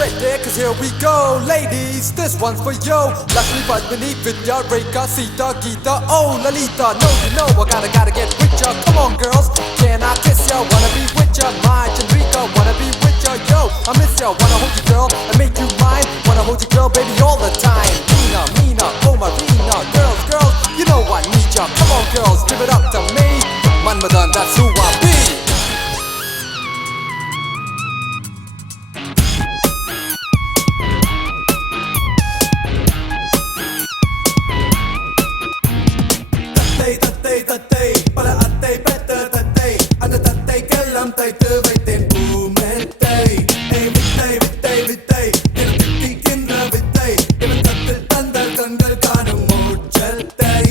ready, cause here we go. Ladies, this one's for you. Lakshmi Padmini, Vidya, Rekha, Sita, Geeta, oh Lalita. No, you know I gotta get with ya. Come on girls, can I kiss ya? Wanna be with ya, my Chandrika. Wanna be with ya, yo, I miss ya. Wanna hold you girl and make you mine. Wanna hold you girl, baby, all the time. Meena, Meena, oh Marina. Girls, girls, you know I need ya. Come on girls, give it up to me. Manmadan, that's who I be. தத்தை பல அத்தை பெத்த தத்தை அந்த தத்தைக்கெல்லாம் தைத்து வைத்தேன் பூமெத்தை வித்தை வித்தை வித்தை என தித்திக்கின்ற வித்தை இவன் தத்தில் தந்த கண்கள் காணும் மூச்சத்தை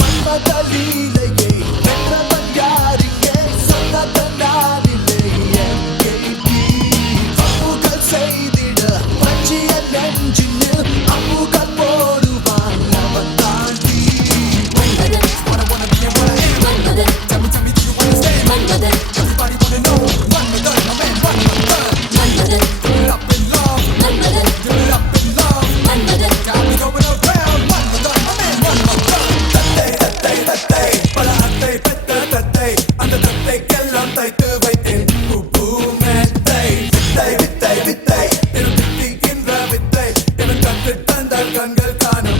மன்மதலீலையை வென்றவன் யாரிங்கே சொன்னத நாளிலே எங்கேபி அப்புகள் செய்திட பற்றிய நெஞ்சினில் அப்புகள் போடுவான் அவன் தாண்டி கண்கள் காணும்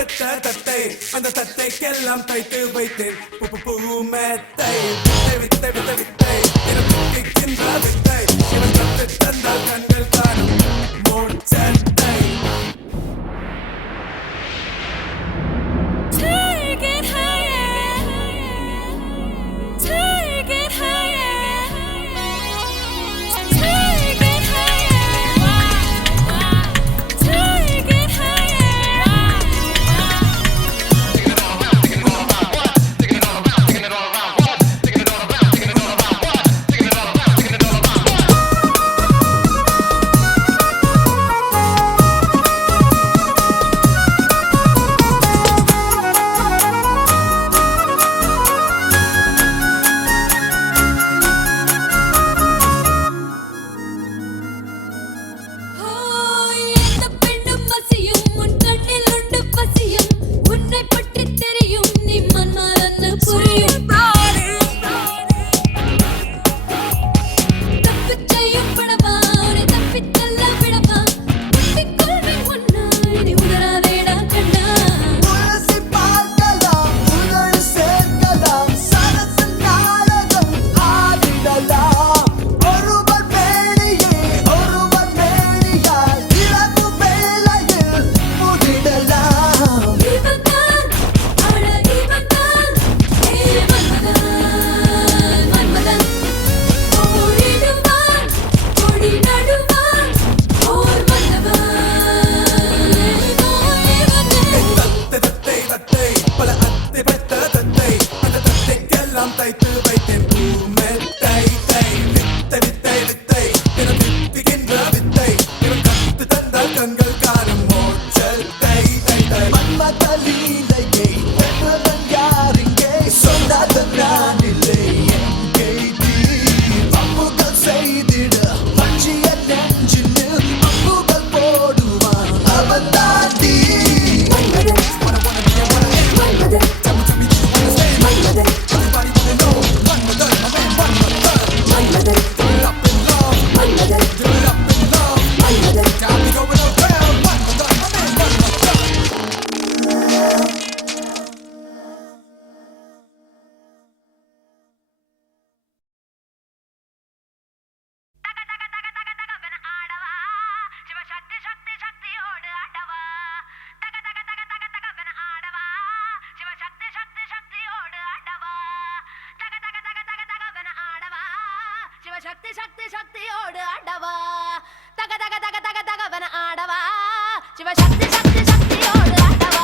ஒற்றத்தை அந்த தத்தைக்கெல்லாம் தைத்து வைத்தேன் பூமெத்தை வித்தை வித்தை வித்தை தித்திக்கின்ற வித்தை இவன் தத்து தந்தால் கண்கள் காணும் மூச்சத்தை சிவசக்தி சக்தி சக்தியோடு ஆடவா தக தக தக தக தகவன ஆடவா சிவசக்தி சக்தி சக்தியோடு ஆடவா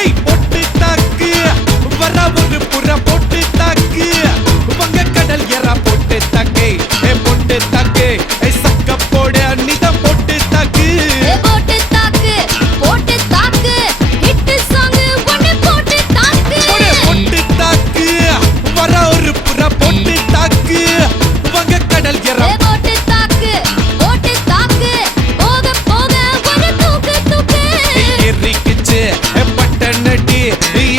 ஏய் பொட்டு தாக்கு வர ஒரு புற பொட்டு தாக்கு வங்க கடல் எறா பொட்டு தாக்கு ஏ பொட்டு தாக்கு ஏ சக்க போடு அன்னிதான் பொட்டு தாக்கு ஏ போட்டு தாக்கு ஹிட் சாங் ஒன்னு போட்டு தாக்கு பொட்டு தாக்கு வர ஒரு புற பொட்டு தாக்கு வங்க கடல் எறா ஏ போட்டு தாக்கு போக போக ஒரு தூக்கு தூக்கு எரிக்கிச்சு பட்டனடி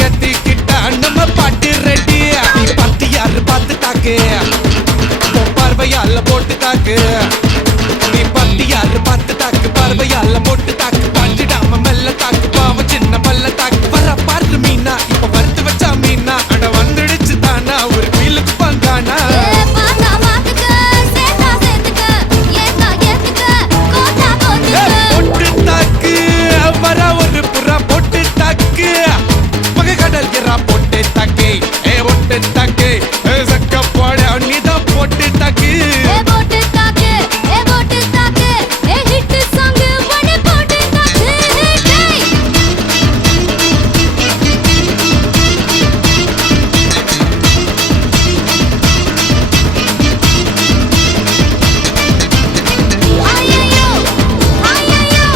ஏத்திக்கிட்ட நம்ம பாட்டு ரெடி நீ பார்த்து யாரு பார்த்து தாக்கு பார்வையால போட்டு தாக்கு நீ பார்த்து யாரு பார்த்து தாக்கு பார்வையால போட்டு தாக்கு பாஞ்சிடாம மெல்ல தாக்கு பாவம் சின்ன பல்ல தாக்கு வர பாரு மீனா இப்ப வறுத்து வச்சா மீனா அட வந்துடுச்சு தானா ஒரு ஃபீலுக்கு பங்கானா ஏ பாத்தா மாத்துக்க சேத்தா சேத்துக்க ஏத்தா ஏத்துக்க கோத்தா கோத்துக்க பொட்டு தாக்கு வர ஒரு புறா பொட்டு தாக்கு மக கடல் எறா பொட்டு தாக்கு ஏ பொட்டு தாக்கு சக்க போட நீதான் பொட்டு தாக்கு ஏ போட்டு தாக்கு ஏ ஹிட் சாங் ஒன்னு போட்டு தாக்கு டேய் ஐயோ ஐயோ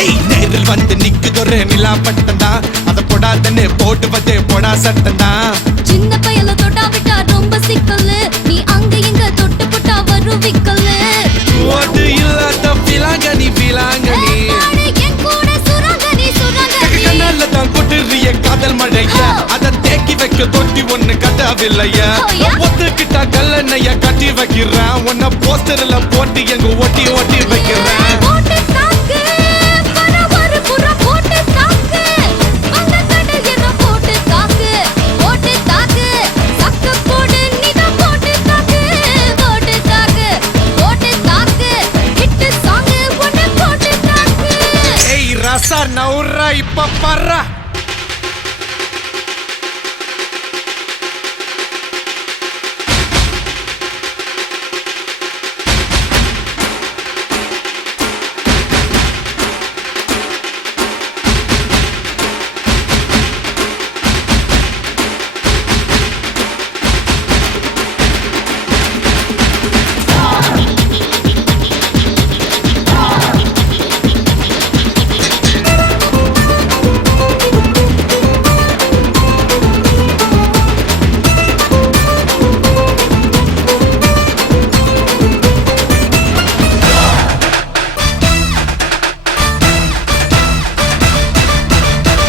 ஏய் நேரில் வந்து நிக்குதொரு நிலா பட்டந்தா அத போடாதன்னு போடுவது போடா சட்டந்தா சின்ன பையல தொட்டா விட்டா ரொம்ப சிக்கலு நீ அங்க இங்க தொட்டு புட்டா வரும் விக்கலு ஓட்டு இல்லாத பிலாங்கனி பிலாங்கனி என் கூட சுரங்கனி கண்ணால தான் கொட்டுறிய காதல் மழைய அத தேக்கி வைக்க தொட்டி ஒண்ணு கட்டவில்லைய Oh, yeah? ஒத்துக்கிட்டா கல்லணைய கட்டி வைக்கிறேன் உன்ன போஸ்டர்ல போட்டு எங்க ஒட்டி ஒட்டி வைக்கிறேன் போட்டு தாக்கு வர ஒரு புற போட்டு தாக்கு வந்த கடல் என்ன போட்டு தாக்கு சக்க போடு நீதான் போட்டு தாக்கு ஹிட் சாங் ஒன்னு போட்டு தாக்கு ஏய் ரசா நவுரா இப்ப பர்றா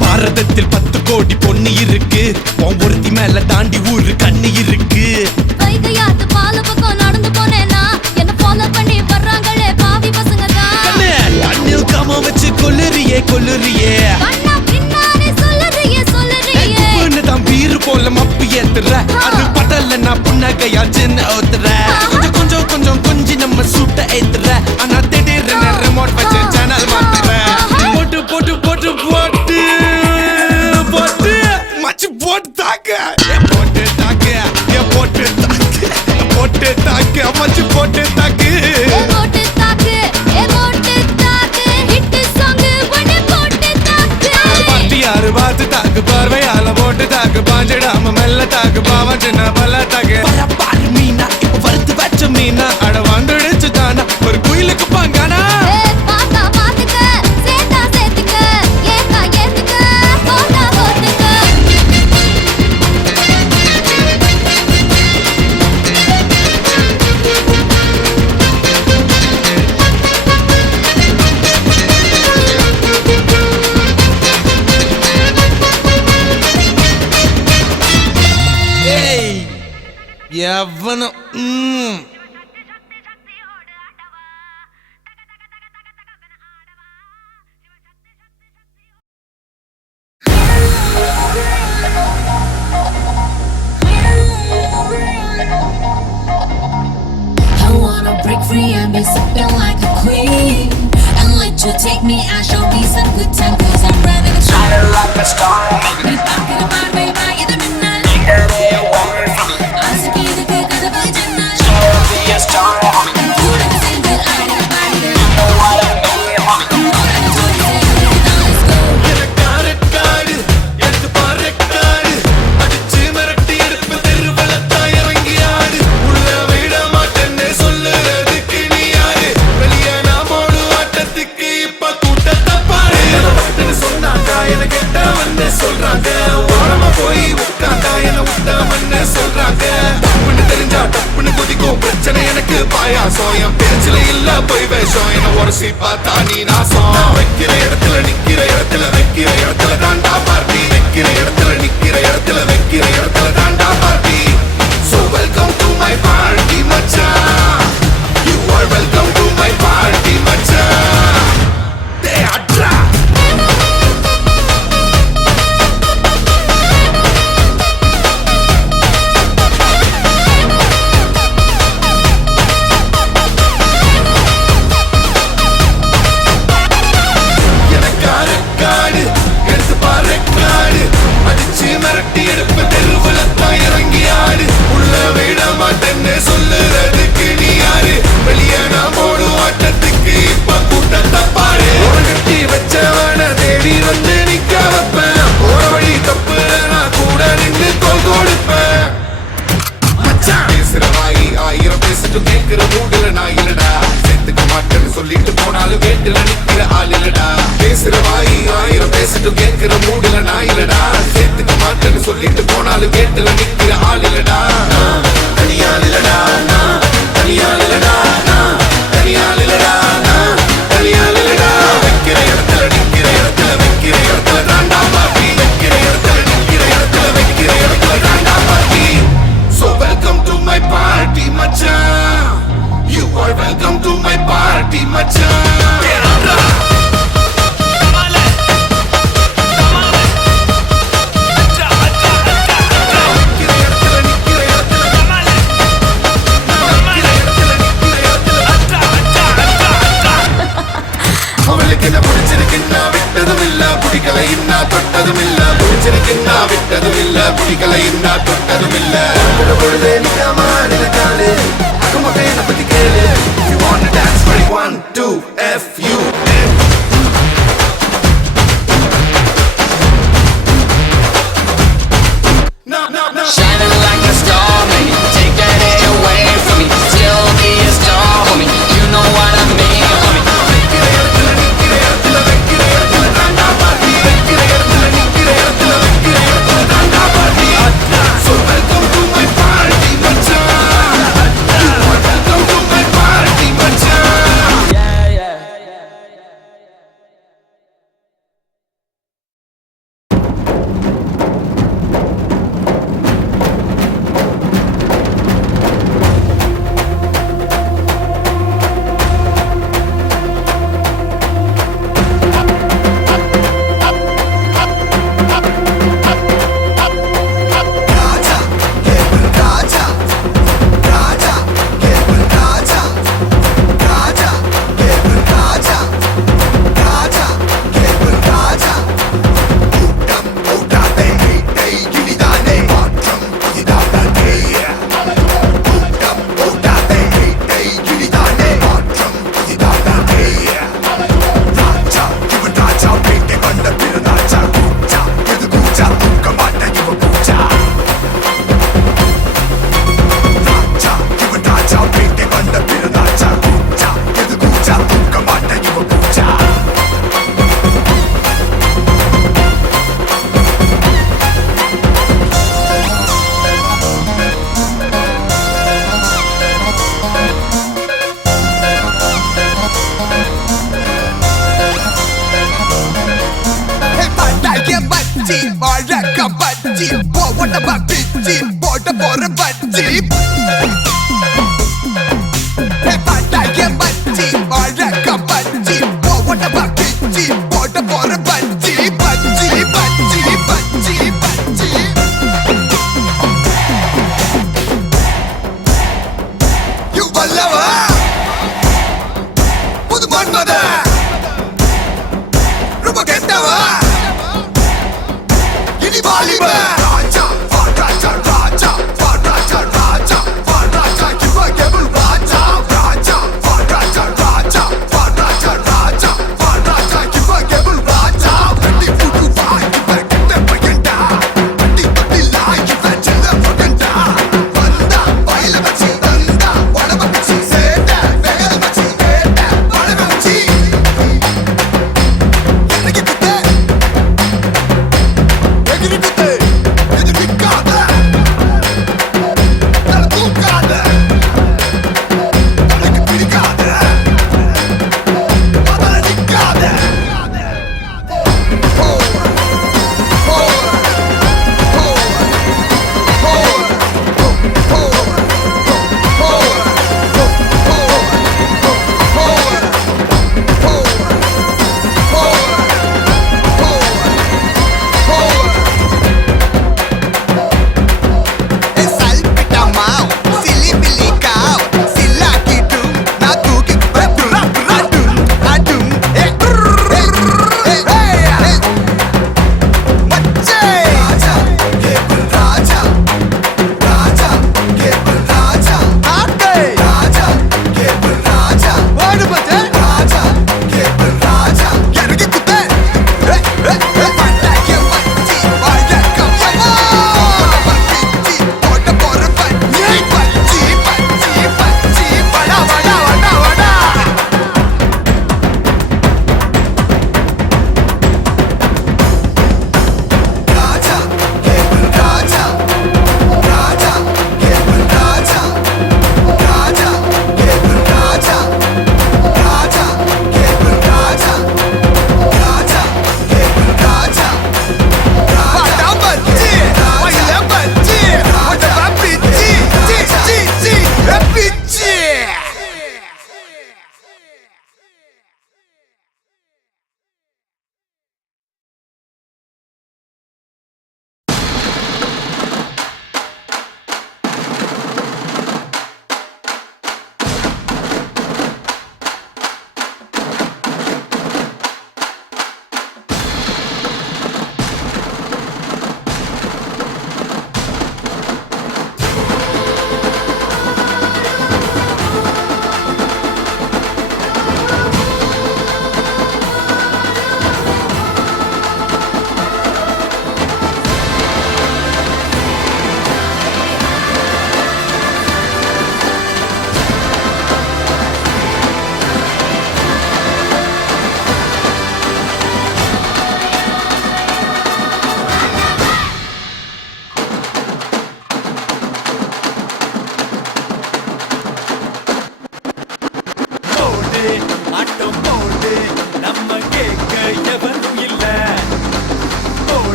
பாரதத்தில் 10 கோடி பொண்ணு இருக்கு உன் ஒருத்தி மேல தாண்டி ஊரு கண்ணு இருக்கு வைகையாத்து பால பக்கம் நடந்து போனேனா என்ன ஃபாலோ பண்ணி வர்றாங்களே பாவி பசங்க தான் கண்ணில் கம வச்சு கொல்லுறியே கண்ணா பின்னாடி சொல்லுறியே பொண்ணு தான் பீரு போல மப்பு ஏத்துற அது படல நான் புன்னகையா சின்ன ஓத்துற கொஞ்சம் கொஞ்சி நம்ம சூட்ட ஏத்துற ஆனா திடீர்னு ரிமோட் வச்சு சேனல் மாத்துற போட்டு போட்டு போட்டு போட்டு போட்டு மச்சு போட்டு தாக்க போட்டு தாக்க போட்டு தாக்க போட்டு தாக்க மச்சு போட்டு தாக்கு ஏ போட்டு தாக்கு ஹிட் சாங் ஒன்னு போட்டு தாக்கு பாட்டி யாரு பார்த்து தாக்கு பார்வையால போட்டு தாக்கு பாஞ்சிடாம மெல்ல தாக்கு பாவம் சின்ன பல்ல தாக்கு பாரு மீனா இப்ப வறுத்து வச்ச மீனா அட வந்துடுச்சு தானா ஒரு குயிலுக்கு பங்கானா ஏ பாத்தா மாத்துக்க சேத்தா சேத்துக்க ஏத்தா ஏத்துக்க கோத்தா கோத்துக்க ஏய் எவனும் free and be sipping like a queen. And let you take me and show me some good time, cause I'm running a show. Shining like a star. நீ பார்க்கிற பார்வை பாயுது மின்னல். Get away from me. ஆசைக்கு கதவு ஜன்னல். I'll be a star, homie. கூட சேர்ந்து ஆடுற பாடுது. Know what I mean, homie. உன்னோட ஜோடி சேர்ந்து let's go. எனக்கார காடு எடுத்து பாரு காடு அடிச்சு மிரட்டி எடுப்பு தெருவலத்தான் இறங்கி ஆடு உள்ள விட மாட்டேன்னு சொல்லுறதுக்கு நீ யாரு வெளியே நாமோடு ஆட்டத்துக்கு இப்ப கூட்டத்தை பாரு சொன்னாங்க என கெட்டவன்னு சொல்றாங்க ஓரமா போய் உட்காந்தா என விட்டவன்னு சொல்றாங்க தப்புன்னு தெரிஞ்சா தப்புன்னு குதிக்கும் பிரச்சனை எனக்கு பாயாசம் என் பேச்சுல இல்ல போய் வேஷம் என உரசி பார்த்தா நீ நாசம் வைக்கிற இடத்துல நிக்கிற இடத்துல வைக்கிற இடத்துல தாண்டா பார்ட்டி வைக்கிற இடத்துல நிக்கிற இடத்துல வைக்கிற இடத்துல தாண்டா party So welcome to my party மச்சான் You are welcome to my party மச்சான் They are dry எனக்கார காடு எடுத்து பாரு காடு அடிச்சு மிரட்டி எடுப்பு தெருவுலத்தான் இறங்கி ஆடு உள்ள விட மாட்டேன்னு சொல்லுறதுக்கு நீ யாரு வெளியே நாமோடு ஆட்டத்துக்கு இப்ப கூட்டத்தை பாரு கட்டி வச்சவன தேடி வந்து நிக்க வைப்பேன் போற வழி தப்பு நான் கூட நின்று தோல் கொடுப்பேன் மச்சான் பேசுற வாயி ஆயிரம் பேசிட்டு கேட்கிற மூடுல நான் இல்லடா சேர்த்துக்க மாட்டேன்னு சொல்லிட்டு போனாலும் கேட்டுல நிக்கிற ஆள் இல்லடா பேசுற வாயி ஆயிரம் பேசிட்டு கேட்கிற மூடுல நான் இல்லடா சேர்த்துக்க மாட்டேன்னு சொல்லிட்டு போனாலும் கேட்டுல நிக்கிற ஆள் இல்லடா தனியால் இல்லடா தனியால் இல்லடா தனியால் இல்லடா தனியால் இல்லடா வைக்கிற இடத்துல நிக்கிற இடத்துல வைக்கிற இடத்துல தாண்டா பாட்டி வைக்கிற இடத்துல நிக்கிற இடத்துல வைக்கிற இடத்துல தாண்டா பாட்டி So welcome to my party மச்சான் You are welcome to my party மச்சான் அவளுக்கு என்ன பிடிச்சிருக்குன்னா விட்டதும் இல்ல பிடிக்கல இன்னா தொட்டதும் இல்ல பிடிச்சிருக்குன்னா விட்டதும் இல்ல பிடிக்கல இன்னா தொட்டதும் இல்ல பொழுது நிக்காம நிலக்காலு அக்கமக்க என்ன பத்தி கேளு You wanna dance ready 1 2 F-U-N No Shining like a star, baby. Take that A away from me. Still be a star, homie. You know what I mean, homie. வைக்கிற இடத்துல நிக்கிற இடத்துல வைக்கிற இடத்துல தாண்டா பாட்டி வைக்கிற இடத்துல நிக்கிற இடத்துல வைக்கிற இடத்துல தாண்டா பாட்டி So welcome to my party மச்சான் You are welcome to my party மச்சான் பஜ்ஜி போட பிச்சி போட்ட போற பஜ்ஜி பட்டாய பஜ்ஜி வாழக்க பஜ்ஜி போட பிச்சி போட்ட போற பஜ்ஜி பஜ்ஜி பஜ்ஜி பஜ்ஜி பஜ்ஜி You ballava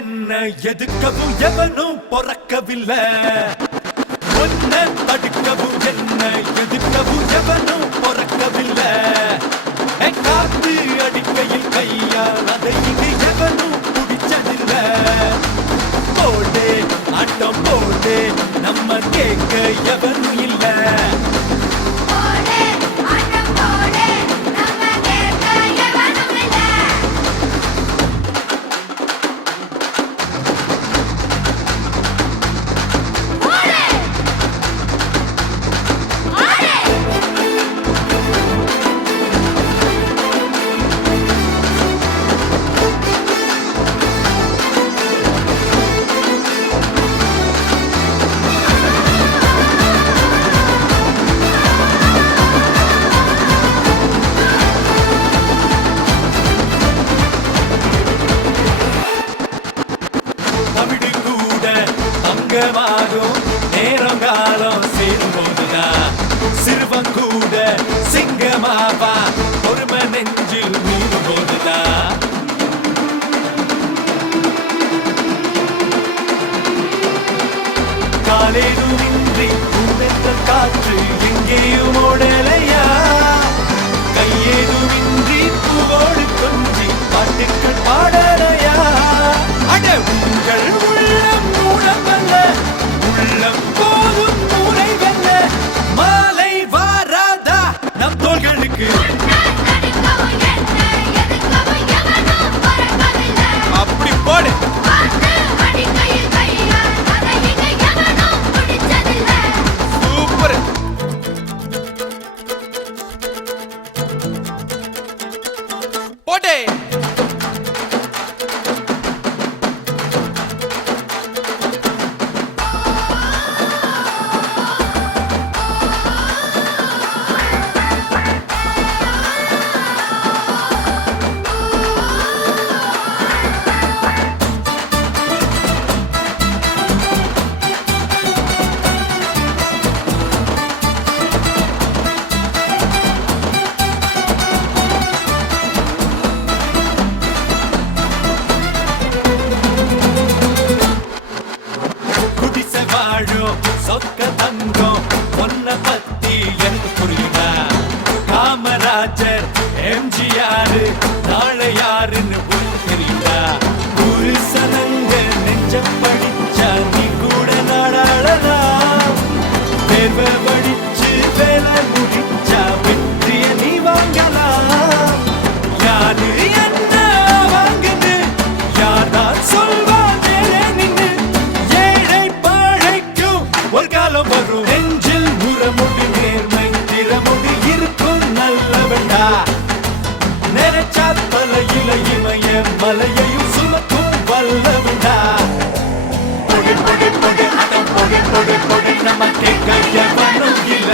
என்ன எதுக்கவும் எவனும் பொறக்கவில்லை. ஒன்ன தடுக்கவும் என்ன எதுக்கவும் எவனும் பொறக்கவில்லை. காத்து அடிக்கையில் கையால் அதை இங்கு எவனும் பிடிச்சதில்லை. போடு ஆட்டம் போடு நம்ம கேட்க எவனும் இல்லை. நேரம் காலம் சேரும் போதுதான் சிறுவன் கூட சிங்கமாவா பொறுமை நெஞ்சில் மீறும் போதுதான். காலேதுமின்றி பூவென்ற காற்று எங்கேயும் ஓடலையா. கை போட்டே குடிசை வாழும் சொக்க தங்கம் ஒன்ன பத்தி எனக்கு புரியுதா? காமராஜர் எம்ஜிஆர் நாளை யாருன்னு உனக்கு தெரியுதா? ஒரு சனங்க நெஞ்ச படிச்சா நீ கூட நாடாளலாம். தேர்வை படிச்சு வேலை முடிச்சா வெற்றிய நீ வாங்கலாம். யாரு என்ன வாங்குது யார்தான் சொல்வாங்க நின்னு. ஏழை பாழைக்கும் ஒரு காலம் வரும். நெஞ்சில் முறமுடி நேர்மை திறமுடி இருக்கும் நல்லவண்டா. நினைச்சா தலையில இமய மலையையும் சுமக்கும் வல்லவண்டா. பொடி பொடி பொடி அடம் பொடி பொடி பொடி நமக்கு கையவனும் இல்ல.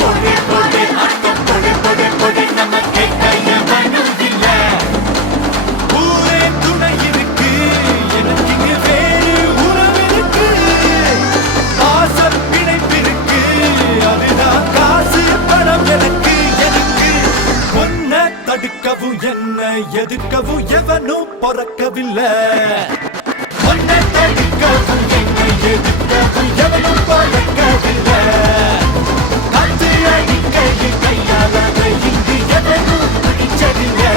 பொடி பொடி அடம் பொடி பொடி பொடி நமக்கு கையவனும் இல்ல. ஊரே துணை இருக்கு எனக்கு இங்கு வேறு உறவு இருக்கு. ஆசை பிணைப்பிருக்கு அதுதான் காசு பணம் எனக்கு எனக்கு. உன்னை தடுக்கவும் என்ன எதுக்கவும் எவனும் பொறக்கவில்லை. உன்னை தடுக்கவும் என்னை எதுக்கவும் எவனும் பொறக்கவில்லை. காற்று அடிக்கையில் கையால் அதை இங்கு எவனும் பிடிச்சதில்லை.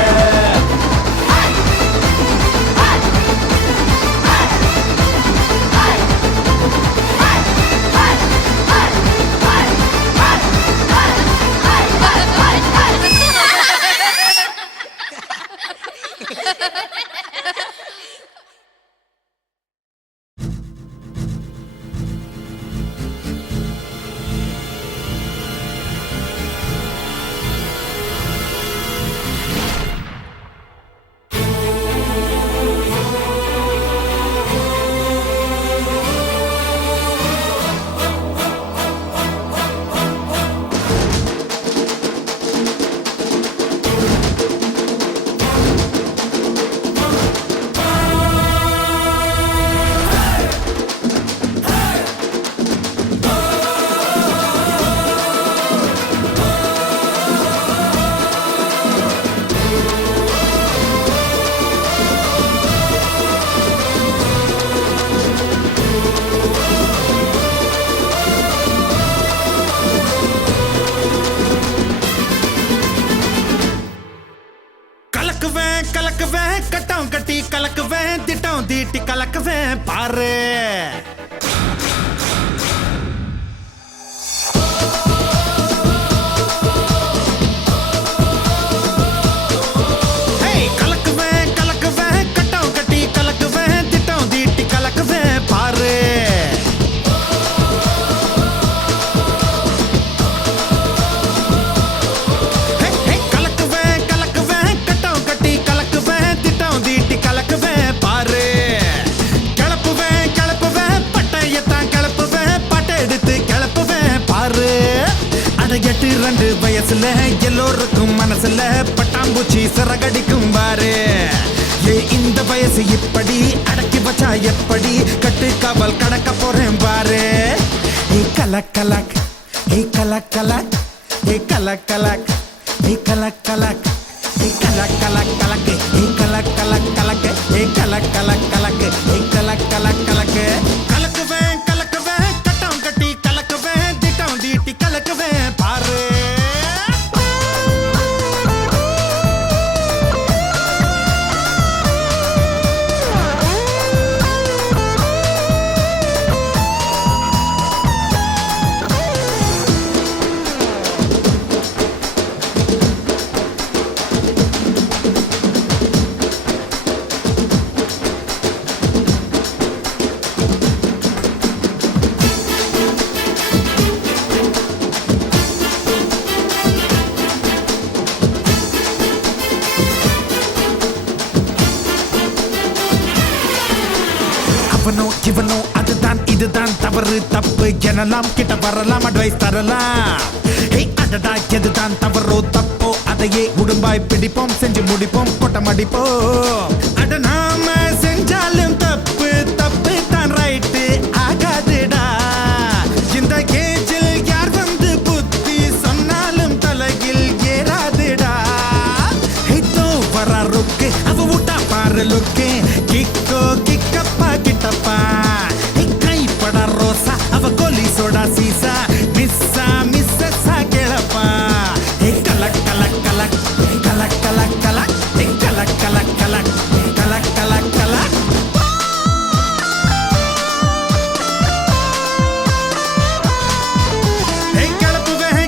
கலக்குவேன் கலக்குவேன் கட்டம் கட்டி கலக்குவேன் திட்டம் தீட்டி கலக்குவேன் பாரு. Hey, கலக்குவேன் கலக்குவேன் கட்டம் கட்டி கலக்குவேன் திட்டம் தீட்டி கலக்குவேன் பாரு. Hey, hey, கலக்குவேன் கலக்குவேன் கட்டம் கட்டி கலக்குவேன் திட்டம் தீட்டி கலக்குவேன் பாரு. கிளப்புவேன் கிளப்புவேன் பட்டையத்தான் கிளப்புவேன் பட்டை எடுத்து கிளப்புவேன் பாரு. அட 8 வயசுல எல்லோருக்கும் மனசுல பட்டாம்பூச்சி சிறகடிக்கும் பாரு. ஏ இந்த வயசு இப்படி அடக்கி வச்சா எப்படி கட்டு காவல் கடக்க போறேன் பாரு. ஏ கலக் கலக் ஏ கலக் கலக் ஏ கலக் கலக் ஏ கலக் கலக் ஏ கலக் கலக் கலக் ஏ கலக் கலக் கலக் ஏ கலக் கலக் கலக் ஏ கலக் கலக் கலக். கலக்குவேன் கலக்குவேன் கட்டம் கட்டி கலக்குவேன் திட்டம் தீட்டி கலக்குவேன் பாரு. இவனும் அதுதான் இதுதான் தவறு தப்பு எனலாம் கிட்ட வரலாம் அட்வைஸ் தரலாம் அடடா எதுதான் தவறோ தப்போ அதையே உடும்பாய் பிடிப்போம் செஞ்சு முடிப்போம் கொட்டம் அடிப்போம் அட நாம செஞ்சாலும் தப்பு தப்பு தான் ரைட்டு ஆகாதுடா இந்த கேஜில் யார் வந்து புத்தி சொன்னாலும் தலையில் ஏறாதுடா இதோ வர ருக்கு அவ விட்டா பாரு லுக்கு கிக்கோ கிக்கப்பா கிட்டப்பா கைப்பட ரோசா அவ கோலி சோடா சீசா மிஸ்ஸா மிஸ்ஸா கேளப்பா கலக் கலக் கலக் கலக் கலக் கலக் கலக் கலக் கலக் கலக் கலக் கலக்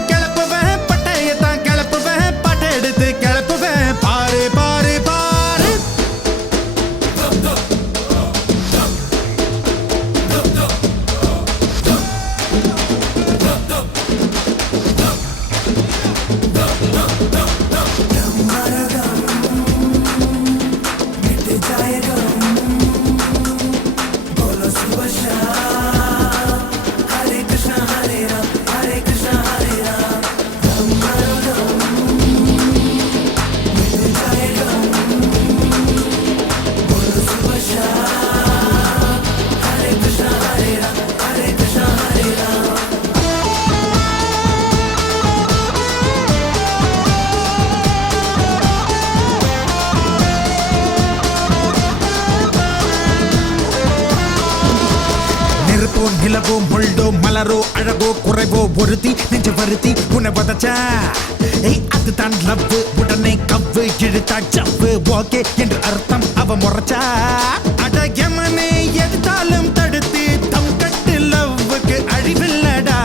கிளப்புவேன் பட்டையத்தான் கிளப்புவேன் பட்டை எடுத்து கிளப்புவேன் பாரு பாரு பாரு நெருப்போ நிலவோ முள்ளோ மலரோ அழகோ குறைவோ ஒருத்தி நெஞ்ச வருத்தி உன்னை வதச்சா அதுதான் லவ் உடனே கவ்வு இழுத்தா ஜவ்வு ஓகே என்று அர்த்தம் அவ முறைச்சா அடகமனே எதுத்தாலும் தடுத்து தம் கட்டு லவ்வுக்கு அழிவில்லடா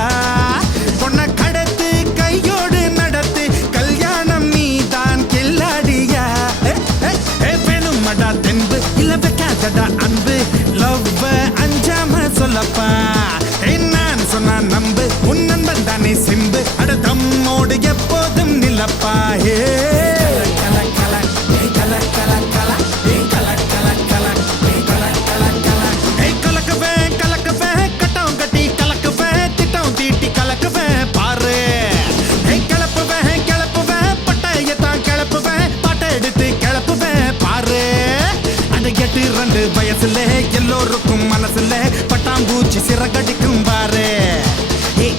பொண்ண கடத்து கையோடு நடத்து கல்யாணம் நீதான் கில்லாடியா வேணுமடா தென்பு இல்ல வைக்காதடா அன்பு லவ் அஞ்சாம சொல்லப்பா நான் சொன்னா நம்பு உன் நண்பன் தானே சிம்பு அட தம்மோடு எப்போதும் நிலப்பா கலக்குவேன் கட்டம் கட்டி கலக்குவேன் திட்டம் தீட்டி கலக்குவேன் பாரு கிளப்புவேன் பட்டையத்தான் கிளப்புவேன் பாட்டை எடுத்து கிளப்புவேன் பாரு அந்த 8 வயசுல எல்லோருக்கும் மனசுல பட்டாம்பூச்சி சிறகடிக்கும் பாரு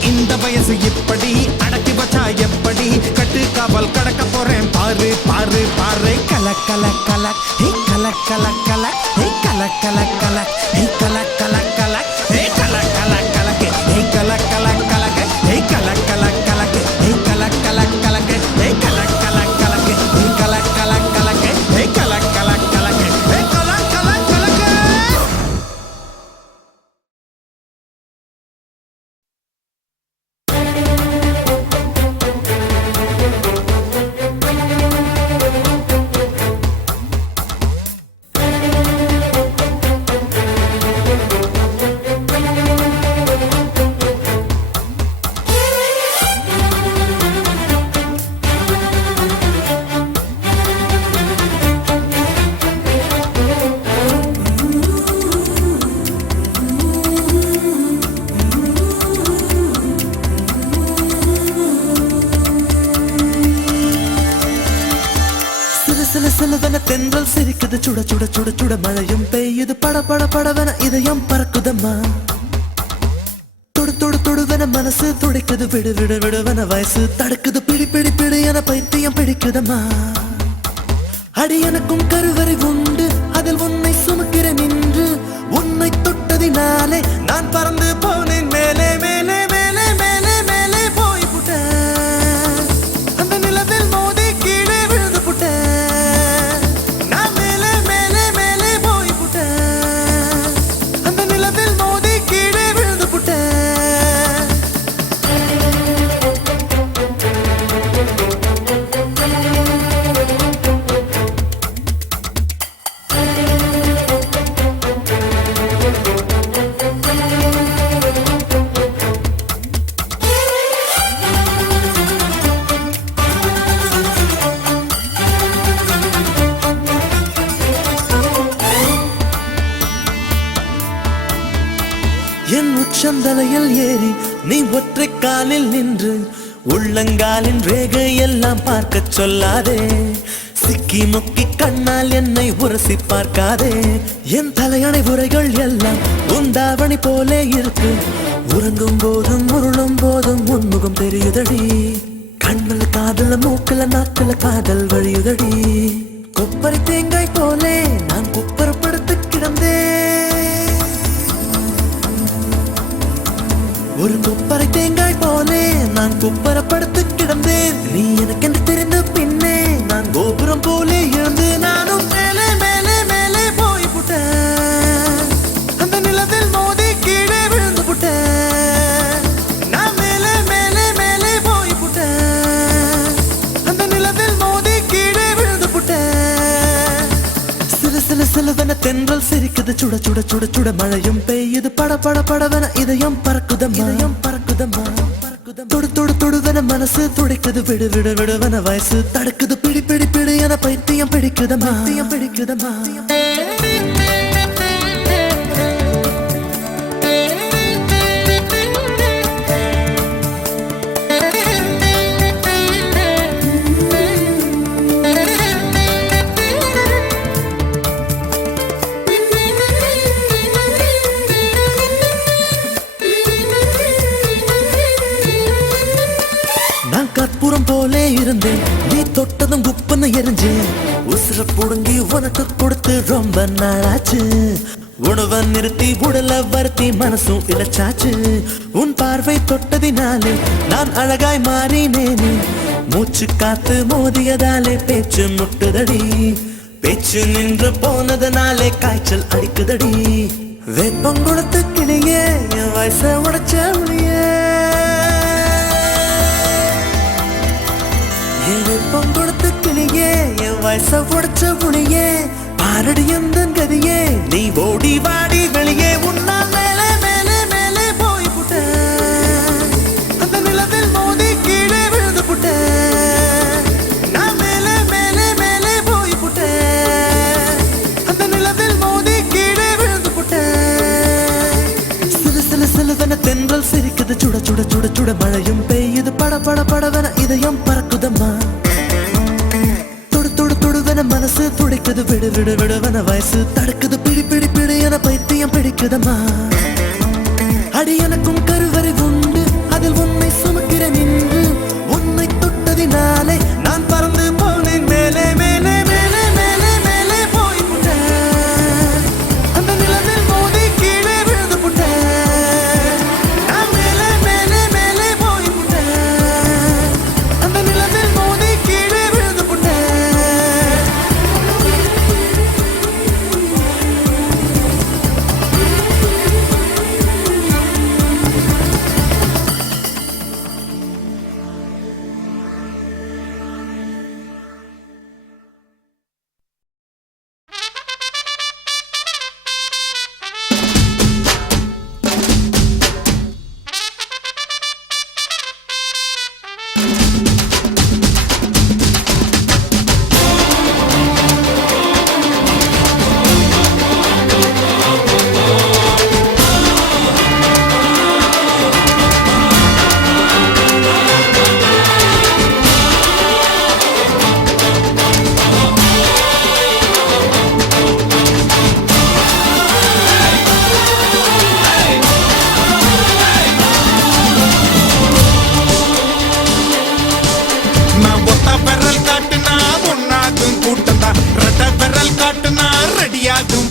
இந்த வயசு இப்படி அடக்கி வச்சா எப்படி கட்டு காவல் கடக்க போறேன் பாரு பாரு பாரு கல கல கல கல கல கல கல கல கல கல கல கல கல கல கலக்கு கல கல கலக்கு கல கல கலக்கு கல கல கலக்கு கல கல கலக்கு கல கல கலக்கு கல கல கலக்கு கல கல கலக்கு சிலுவென தென்றல் சிரிக்குது சுட சுட சுட சுட மழையும் பெய்யுது பட பட படவென இதயம் பறக்குதம்மா தொடு தொடு தொடுவென மனசு துடிக்குது விடு விடு விடுவென வயசு தடுக்குது பிடி பிடி பிடி என பைத்தியம் பிடிக்குதம்மா அடி எனக்கும் கருவறை உண்டு அதில் உன்னை சுமக்கிறேன் நின்று உன்னை தொட்டதினாலே நான் பறந்து போனேன் மேலே மேலே மேலே மேலே மேலே போய் புட்டேன் அந்த நிலவில் மோதி கீழே விழுந்து புட்டேன் நான் மேலே மேலே மேலே போய் புட்டேன் அந்த நிலவில் மோதி கீழே விழுந்து புட்டேன் மலையில் ஏறி நீ ஒற்றை காலில் நின்று உள்ளங்காலின் ரேகை எல்லாம் பார்க்க சொல்லாதே சிக்கி முக்கி கண்ணால் என்னை உரசி பார்க்காதே என் தலையணை உரைகள் எல்லாம் உந்தாவணி போலே இருக்கு உறங்கும் போதும் உருளும் போதும் உன்முகம் தெரியுதடி கண்ணுல காதல மூக்கல நாக்குல காதல் வழியுதடி கொப்பரை தேங்காய் போலே நான் குப்பரப்படுத்து கிடந்தேன் ஒரு கொப்பரை தேங்காய் போலே நான் குப்பரப்படுத்து கிடந்தேன் நீ எனக்கென்று தெரிந்த பின்னே நான் கோபுரம் போலே இருந்து நானும் மேலே மேலே மேலே போய் புட்டேன் அந்த நிலவில் மோதி கீழே விழுந்து புட்டேன் நான் மேலே மேலே மேலே போய் புட்டேன் அந்த நிலவில் மோதி கீழே விழுந்து புட்டேன் சில சில சிலவென தென்றல் சிரிக்குது சுட சுட சுட சுட மழையும் பெய்யுது பட பட படவென இதயம் பறக்குதம்மா தொடு தொடு தொடுவன மனசு துடைக்குது விடு விடு விடுவன வயசு தடுக்குது பிடி பிடி பிடி என பைத்தியம் பிடிக்குதம்மா கற்பூரம் போலே இருந்தேன் நீ தொட்டதும் குப்பன்னு எரிஞ்சேன் உசுர புடுங்கி உனக்கு கொடுத்து ரொம்ப நாளாச்சு உணவை நிறுத்தி உடல வருத்தி மனசும் இழைச்சாச்சு உன் பார்வை தொட்டதினாலே நான் அழகாய் மாறினேனே மூச்சு காத்து மோதியதாலே பேச்சு முட்டுதடி பேச்சு நின்று போனதனாலே காய்ச்சல் அடிக்குதடி வேப்பம் கொடுத்து கிளியே என் வயசை உடைச்ச உளியே வெப்பம் கொடுத்து கிளியே என் வயச உடைச்ச புளியே பாரடி எந்த கதியே நீ ஓடி வாடி வெளியே உன்னா மேலே மேலே மேலே போய் புட்டேன் அந்த நிலவில் மோதி கீழே விழுந்து புட்டேன் நான் மேலே மேலே மேலே போய் புட்டேன் அந்த நிலவில் மோதி கீழே விழுந்து புட்டேன் சில சில சிலவென தென்றல் சிரிக்குது சுட சுட சுட சுட மழையும் பெய்யுது பட பட படவென இதயம் பறக்குதம்மா தொடு தொடு தொடுவன மனசு துடைக்குது விடு விடு விடுவன வயசு தடுக்குது பிடி பிடி பிடி என பைத்தியம் பிடிக்குதம்மா அடி எனக்கும் கருவறை உண்டு அதில் உன்னை சுமக்கிறேன் நின்று உன்னை தொட்டதினாலே நான் பறந்து போனேன் மேலே மேலே மேலே மேலே மேலே போய் புட்டேன் அந்த நிலவில் மோதி கீழே விழுந்து புட்டேன் நான் மேலே மேலே மேலே போய் புட்டேன் அந்த நிலவில் மோதி கீழே விழுந்து புட்டேன்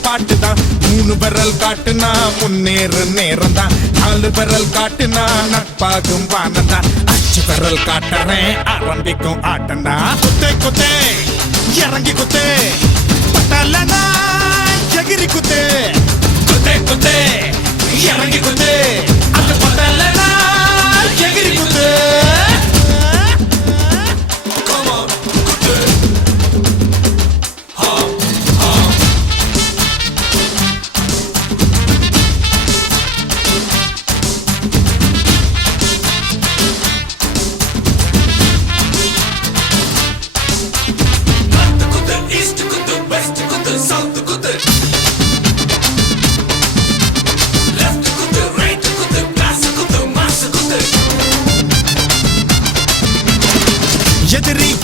பாட்டுதான் மூணு விரல் காட்டுனா முன்னேறு நேரம்தான் நாலு விரல் காட்டுனா நட்பாகும் வானந்தான் அஞ்சு விரல் காட்டுறேன் ஆரம்பிக்கும் ஆட்டண்டா குத்தே குத்தே இறங்கி குத்தே பட்டலனா எகிரி குத்தே குத்தே குத்தே இறங்கி குத்தே அது பட்டலனா எகிரி குத்தே Left to the right to the blast.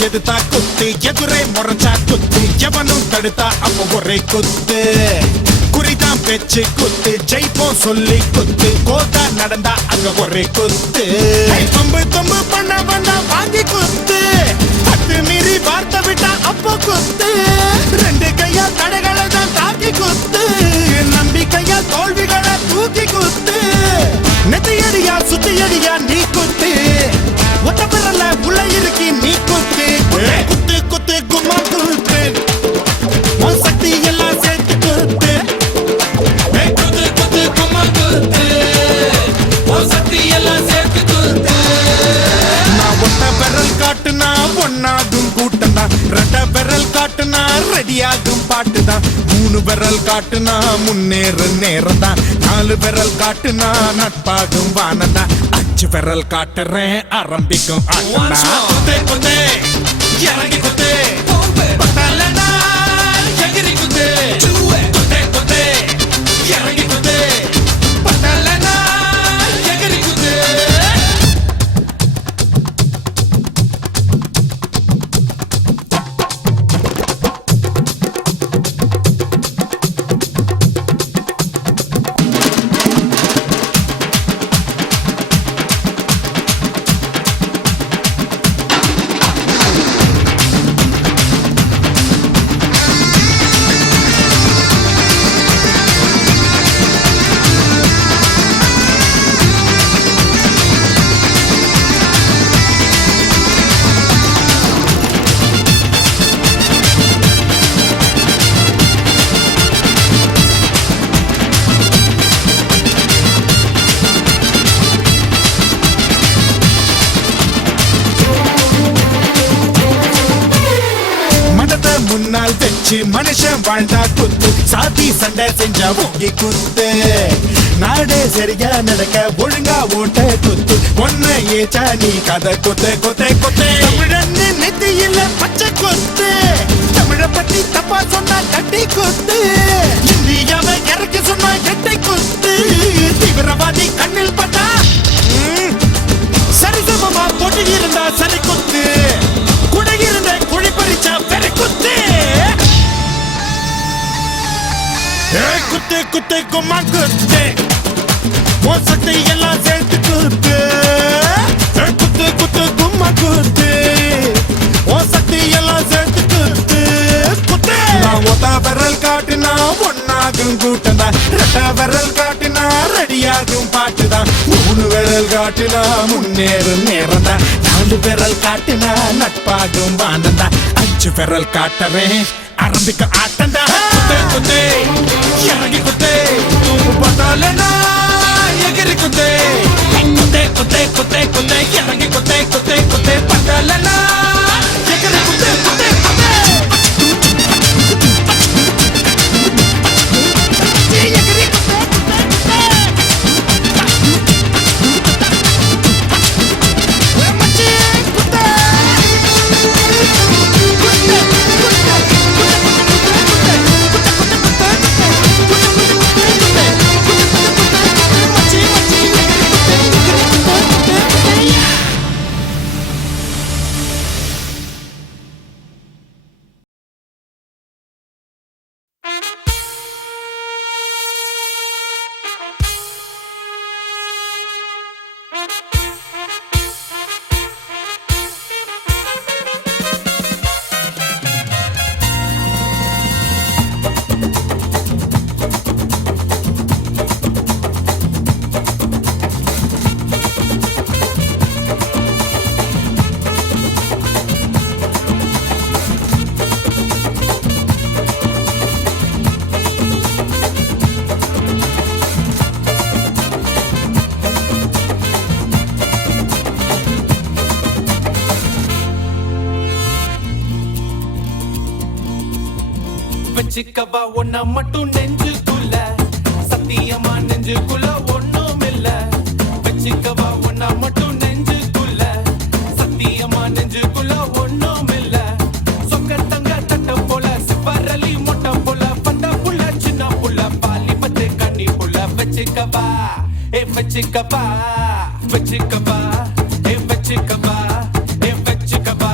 எதுத்தா குத்து எதிரே முறைச்சா குத்து எவனும் தடுத்தா அப்ப ஒரே குத்து குறிதான் பேச்சு குத்து ஜெயிப்போம் சொல்லி குத்து கோதா நடந்தா அங்க ஒரே குத்து தொம்பு தொம்பு பண்ண வந்தா வாங்கி குத்து பத்து மீறி வார்த்தை விட்டா அப்போ குத்து ரெண்டு கையா தடைகளை தான் தாக்கி குத்து நம்பிக்கையா தோல்விகளை தூக்கி குத்து நெத்தியடியா சுத்தியடியா நீ குத்து ஒத்த பிறல உள்ள இருக்கி நீ குத்து குத்து குத்து கும்மா குத்து உன் சக்தி எல்லாம் சேர்த்து குத்து குத்து குத்து கும்மா குத்து உன் சக்தி எல்லாம் சேர்த்து குத்து நான் ஒத்த விரல் காட்டுனா ஒன்னாகும் கூட்டம் தான் ரெட்ட விரல் காட்டுனா ரெடியாகும் பாட்டு தான் மூணு விரல் காட்டுனா முன்னேறு நேரம் தான் நாலு விரல் காட்டுனா நட்பாகும் வானம் தான் அஞ்சு விரல் காட்டுறேன் ஆரம்பிக்கும் குத்தே குத்தே இறங்கி குத்தே பத்தலனா எகிரி குத்தே குத்தே குத்தே இறங்கி குத்தே பத்தலனா எகிரி குத்தே முன்னால் வச்சு மனுஷன் வாழ்ந்தா குத்து சாதி சண்டை செஞ்சா ஓங்கி குத்து நாடே சரியா நடக்க ஒழுங்கா ஓட்ட குத்து ஒன்ன ஏச்சா நீ கதை குத்து குத்து குத்து தமிழன்னு நெத்தியில பச்சை குத்து தமிழ பத்தி தப்பா சொன்னா கட்டி குத்து இந்தியாவை இறக்கி சொன்னா எட்டை குத்து தீவிரவாதி கண்ணில் பட்டா சரிசமமா போட்டி இருந்தா சரி குத்து குடை இருந்த குழி பறிச்சா பெரு குத்து குத்து குத்து கும்மா குத்து உன் சக்தி எல்லாம் சேர்த்து குத்து குத்து குத்து கும்மா குத்து உன் சக்தி எல்லாம் சேர்த்து குத்து குத்து நான் ஒத்த விரல் காட்டினா ஒன்னாகும் கூட்டம் தான் ரெட்ட விரல் காட்டினா ரெடியாகும் பாட்டு தான் மூணு விரல் காட்டினா முன்னேறும் நேரம் தான் நாலு விரல் காட்டினா நட்பாகும் வானம் தான் அஞ்சு விரல் காட்டுறேன் ஆரம்பிக்க ஆட்டம் தான் குத்து குத்து இறங்கி குத்து பத்தாலனா எகிரி குத்து குத்து குத்து குத்து குத்து இறங்கி குத்து குத்து குத்து பத்தாலனா எகிரி குத்து குத்து குத்து எகிரி குத்து வச்சுக்கவா ஒன்ன மட்டும் நெஞ்சுக்குள்ள சத்தியமா நெஞ்சுக்குள்ள ஒண்ணும் இல்ல வச்சுக்கவா ஒன்ன மட்டும் நெஞ்சுக்குள்ள சத்தியமா நெஞ்சுக்குள்ள ஒண்ணும் இல்ல சொக்க தங்க தட்ட போல சிவரலி மொட்டை போல பட்ட புள்ள சின்ன புள்ள பாலி பத்து கண்ணி புள்ள வச்சுக்கவா வச்சுக்கவா வச்சுக்கவா வச்சுக்கவா வச்சுக்கவா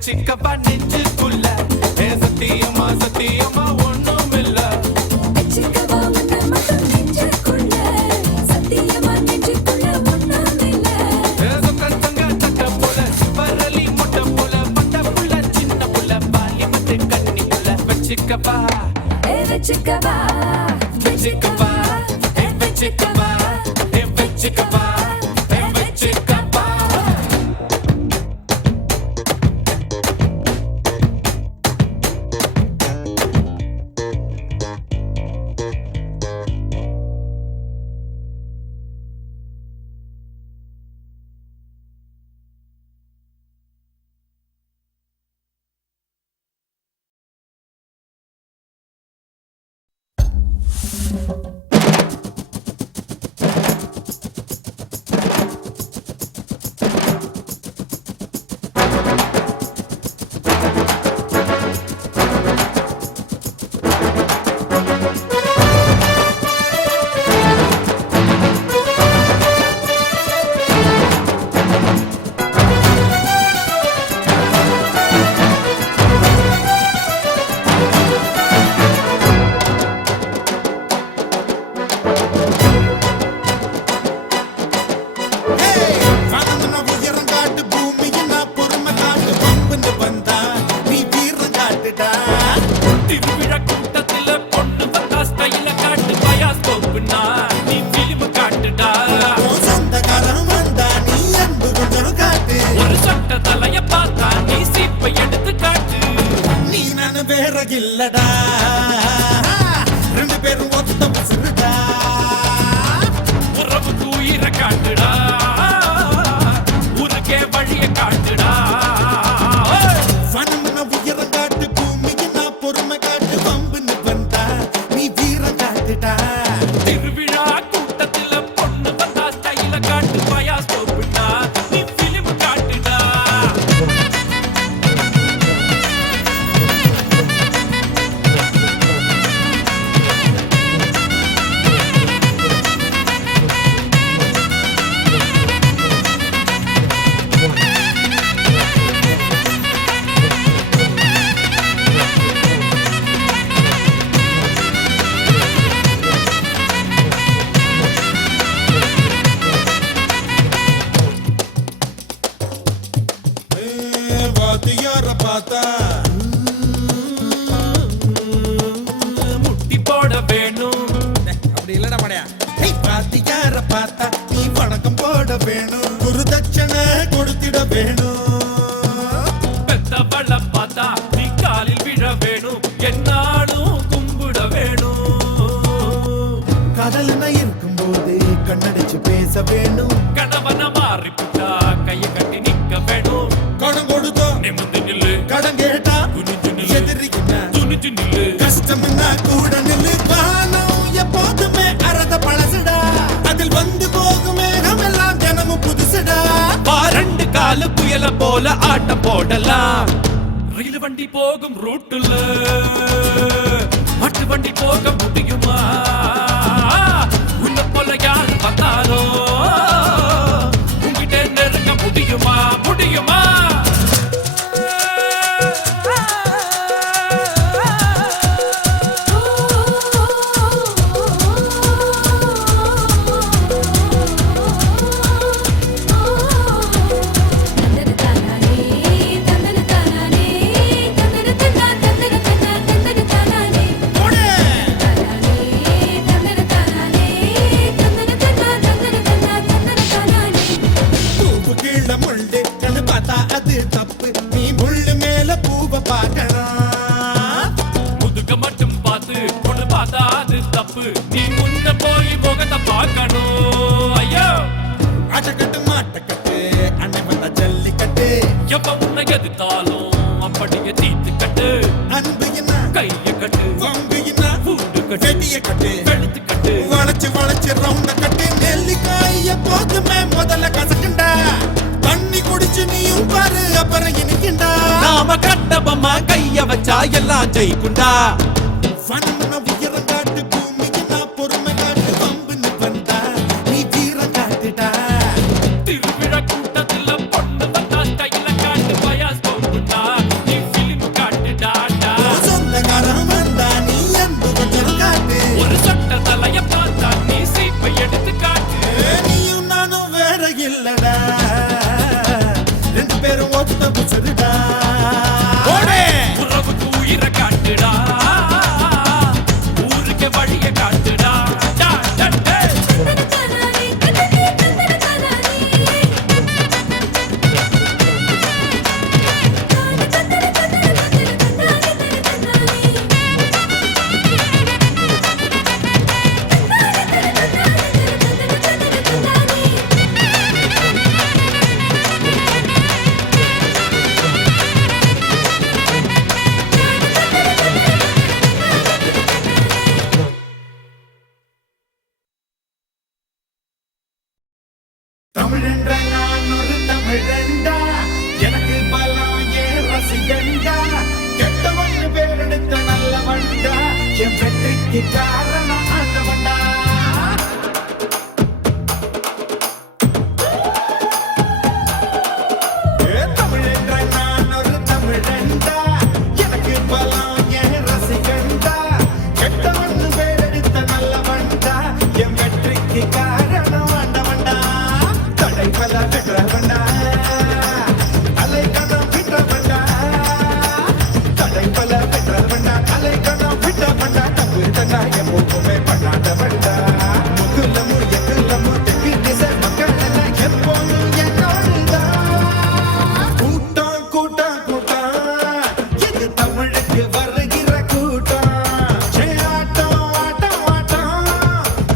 வச்சுக்கவா நெஞ்சுக்குள்ள ஏ சத்தியமா சத்தியமா ஒண்ணும் இல்ல வச்சுக்கவா உன்னை மட்டும் நெஞ்சுக்குள்ள சத்தியமா நெஞ்சுக்குள்ள ஒண்ணும் இல்ல தங்க தட்ட போல பரலி முட்டை போல பட்ட புள்ள சின்ன புள்ள பாலி மட்டு கண்ணி புள்ள வச்சுக்கவா வச்சுக்கவா வச்சுக்கவா வச்சுக்கவா வச்சுக்கவா வச்சுக்கவா திருவிழா கூட்டத்துல பொண்ணு வந்தா ஸ்டைல காட்டு பயாஸ்கோப்னா நீ பிலிம் காட்டுடா ஒரு சட்ட தலைய பார்த்தா நீ சீப்பை எடுத்து காட்டு நீ நானு வேற இல்லடா ரெண்டு பேரும் ஒத்த பசுடா உறவு தூயிர காட்டுடா உனக்கே வழிய காட்டுடா வனம்னா உயரம் காட்டு பூமிக்கு நான் பொறுமை காட்டு வம்புன்னு வந்தா நீ வீரம் காட்டுடா திருவிழா கூட்டத்துல பொண்ணு வந்தா ஸ்டைல காட்டு பயாஸ்கோப்னா நீ பிலிம் காட்டுடா வாத்தியார பார்த்தா முட்டி போட வேணும் அப்படி இல்லடா மடையா வாத்தியார பார்த்தா நீ வணக்கம் போட வேணும் குரு தட்சணை கொடுத்திட வேணும் பெத்தவள பார்த்தா நீ காலில் விழ வேணும் என்னாலும் கும்பிட வேணும் கடல்னா இருக்கும்போது கண்ணடிச்சு பேச வேணும் கணவன மாறி புட்டா கைய கட்டி நிக்க வேணும் கடன் கொடுத்தோம் நிமிந்து நில்லு கடன் கேட்டா துணிஞ்சு நில்லு எதிரிக்குன்னா துணிஞ்சு நில்லு கஷ்டம்னா கூட நில்லு வானம் எப்போதுமே அறத பழசுடா அதில் வந்து போகும் மேகம் எல்லாம் தினமும் புதுசுடா ரெண்டு காலு புயல போல ஆட்டம் போடலாம் ரயில் வண்டி போகும் ரூட்டுல மாட்டு வண்டி போக முடியுமா உன்னை போல யாரு வந்தாரோ உங்ககிட்ட நெருங்க முடியுமா முடியுமா தந்தன தானானே தந்தன தானானே தந்தன தந்தன தந்தன தந்தன தானானே தானானே தந்தன தானானே தந்தன தந்தன தந்தன தானானே பூவு கீழ முள்ளு கண்ணு பார்த்தா அது தப்பு நீ முள்ளு மேல பூவை பார்க்கலாம் முதுக மட்டும் பார்த்து பொண்ணு பார்த்தா அது தப்பு நீ முன்ன போய் முகத்தை பார்க்கணும் ஐயோ அட்டக்கட்டு மாட்டக்கட்டு அன்னை வந்த ஜல்லிக்கட்டு எப்ப உன்னை எதிர்த்தாலும் அப்படியே தீத்து கட்டு அன்பு என்ன கைய கட்டு வம்பு என்ன பூண்டு கட்டு வெட்டிய கட்டு வெளுத்து கட்டு வளைச்சு வளைச்சு ரவுண்ட கட்டு நெல்லிக்காய் எப்போதுமே முதல்ல கசக்குண்டா தண்ணி குடிச்சு நீயும் பாரு அப்புறம் இனிக்குண்டா நாம கட்டபம்மா கைய வச்சா எல்லாம் ஜெயிக்குண்டா வனம்னா உயரம் காட்டு பூமிக்கு நான் பொறுமை காட்டு வம்புன்னு வந்தா நீ வீரம் காட்டுடா திருவிழா கூட்டத்துல பொண்ணு வந்தா ஸ்டைல காட்டு பயாஸ்கோப்னா ரசிகண்டா கெட்டவன் பேரெடுத்த நல்லவன்டா என் வெற்றிக்கு காரணம் ஆண்டவன்டா தமிழென்ற நான் ஒரு தமிழன்டா எனக்கு பலம் என் ரசிகண்டா கெட்டவன் பேரெடுத்த நல்லவன்டா என் வெற்றிக்கு காரணம் ஆண்டவன்டா தடை பல பெற்றவன்டா அலை கணம் விட்டவன்டா தடை பல பெற்றவன்டா அலை கணம் விட்டவன்டா தப்பு தண்டா எப்போதுமே பண்ணாதவன்டா முகுலமு எகுலமு தெற்கு திசை மக்கள் எல்லாம் எப்போதும் என்னோடுதான் கூட்டம் கூட்டம் கூட்டம் எது தமிழுக்கு வருகிற கூட்டம் ஆட்டம் ஆட்டம் ஆட்டம்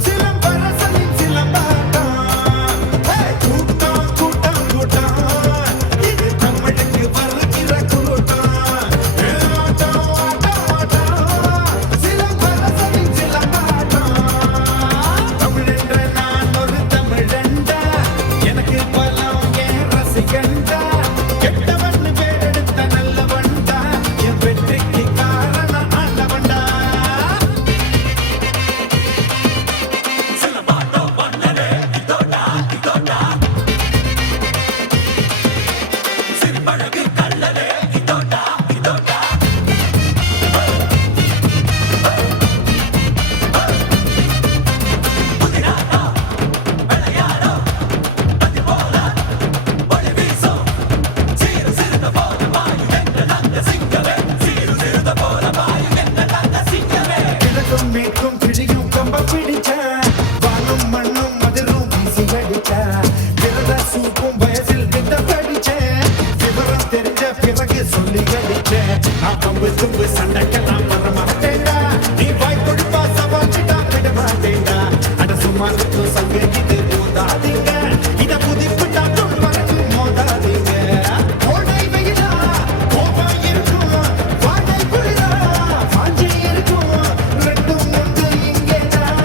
சிலம்பரசனின் சிலம்பாட்டம் கூட்டம் கூட்டம் கூட்டம் இது தமிழுக்கு வருகிற கூட்டம் ஆட்டம் ஆட்டம் ஆட்டம் சிலம்பரசனின் சிலம்பாட்டம் தமிழென்ற நான் ஒரு தமிழன்டா எனக்கு பலம் என் ரசிகன்டா கெட்டவன் பேரெடுத்த நல்லவன்டா என் வெற்றிக்கு காரணம் ஆண்டவன்டா கிழக்கும் மேற்கும் கிழியும் கம்ப பிடிச்ச வானும் மண்ணும் மதுரும் வீசி அடிச்ச பிறந்த சூப்பும் வயசில் வித்த படிச்ச விவரம் தெரிஞ்ச பிறகு சொல்லி அடிச்சேன் நான் பம்பு தும்பு சண்டைக்கெல்லாம் வர மாட்டேன்டா நீ வாய் கொடுப்பா சவாச்சிட்டா விட மாட்டேன்டா அட சும்மா சுத்தும் சங்க இது போதாதீங்க இத புதிப்புட்டா தொடு வரைக்கும் மோதாதீங்க கோடை வெயிலா கோபம் இருக்கும் வாடை குளிரா வாஞ்சி இருக்கும் ரெண்டும் ஒன்று இங்கேதான்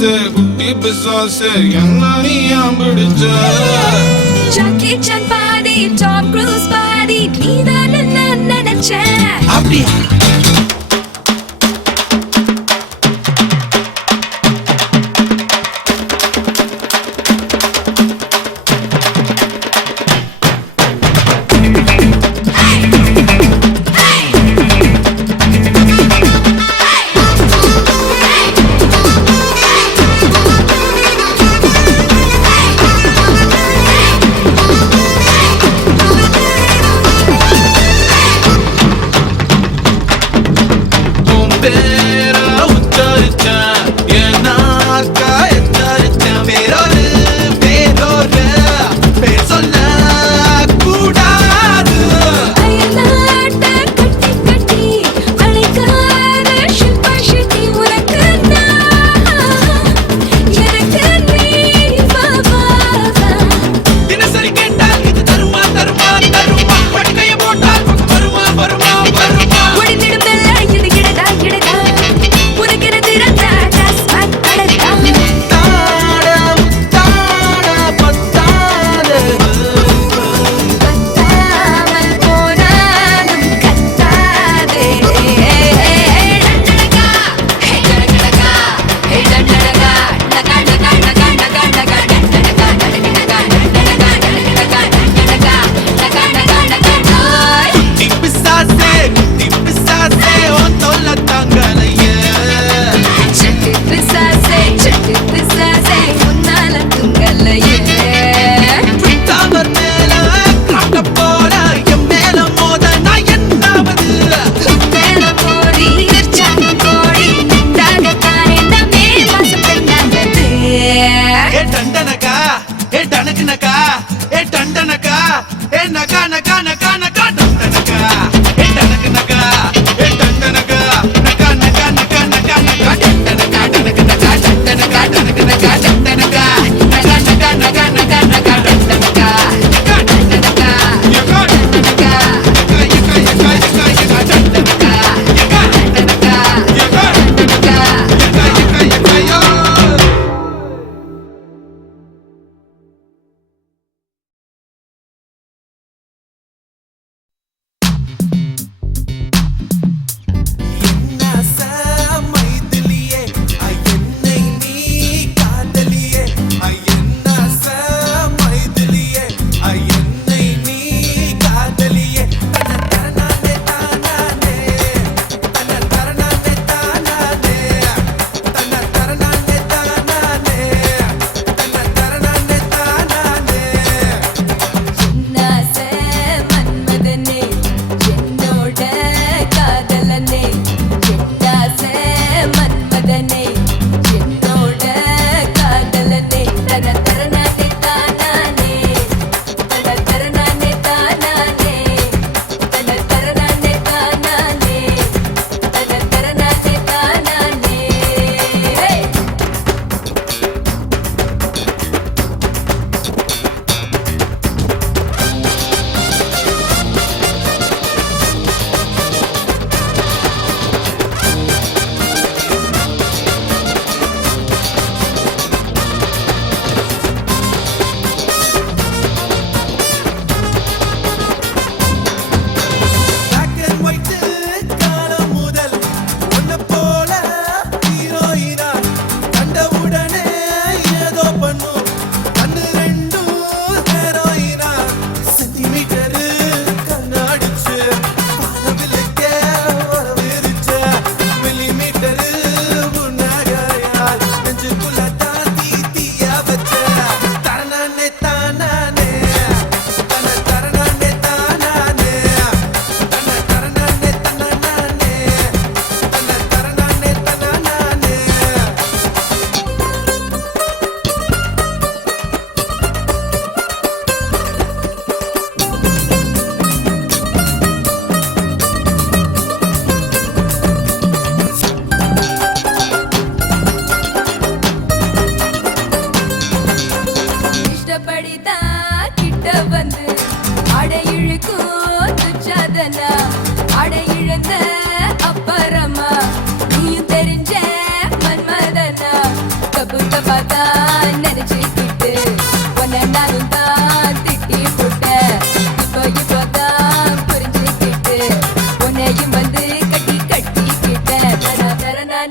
பிசாசு குட்டி பிசாசு என்ன நீ ஏன் பிடிச்ச Jackie Chan body, Tom Cruise body, நீதான் நான் நினைச்சேன். அப்படியா உன் பேரை உச்சரிச்சேன் ஏன்னாக்கா எச்சரிச்சேன் வேறொரு பேர் சொல்ல கூடாது அயலாட்ட கட்டி கட்டி அழைக்காத ஷில்பா ஷெட்டி உனக்கு நான், எனக்கு நீ வா வா வா. தினசரி கேட்டால் இது தருமா தருமா தருமா படுக்கைய போட்டால் வருமா வருமா வருமா ஒளிந்திடும் வெள்ளை இது கிடதா கிடதா உனக்கென திறந்த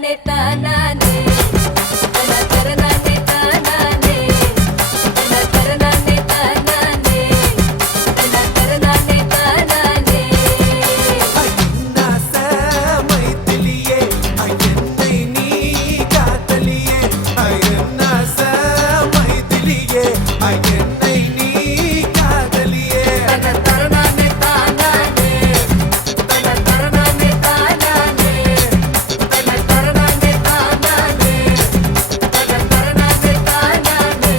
தரநானே தானானே தன தரநானே தானானே தன தரநானே தானானே தன தரநானே தானானே நாச மைதிலியே என்னை நீ காதலியே நாச மைதிலியே என்னை நீ காதலியே தன தரநானே தானானே தன தரநானே தானானே தன தரநானே தானானே தன தரநானே தானானே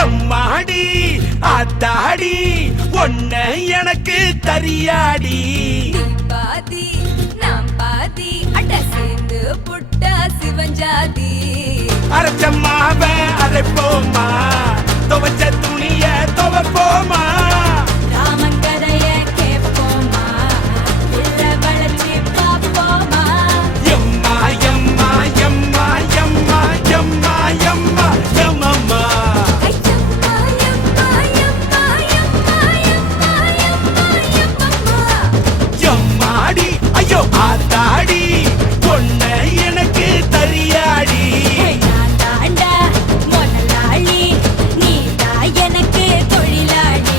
எம்மாடி அத்தாடி ஒன்ன எனக்கு தரியாடி பாதி நாம் பாதி அட சேர்ந்து புட்டா சிவஞ்சாதி அரைச்சம்மாவ அரைப்போமா துவச்ச துணிய துவப்போமா ராமன் கதைய கேட்போமா உள்ள வளைச்சி பார்ப்போமா எம்மா எம்மா எம்மா எம்மா எம்மா எம்மா எம்மம்மா ஐயம்மா யம்மா யம்மா யம்மா யம்மா யம்மா யம்மா எம்மாடி ஐயோ ஆத்தாடி ஒன்ன எனக்கு தரியாடி நான் தாண்டா முதலாளி நீ தான் எனக்கு தொழிலாளி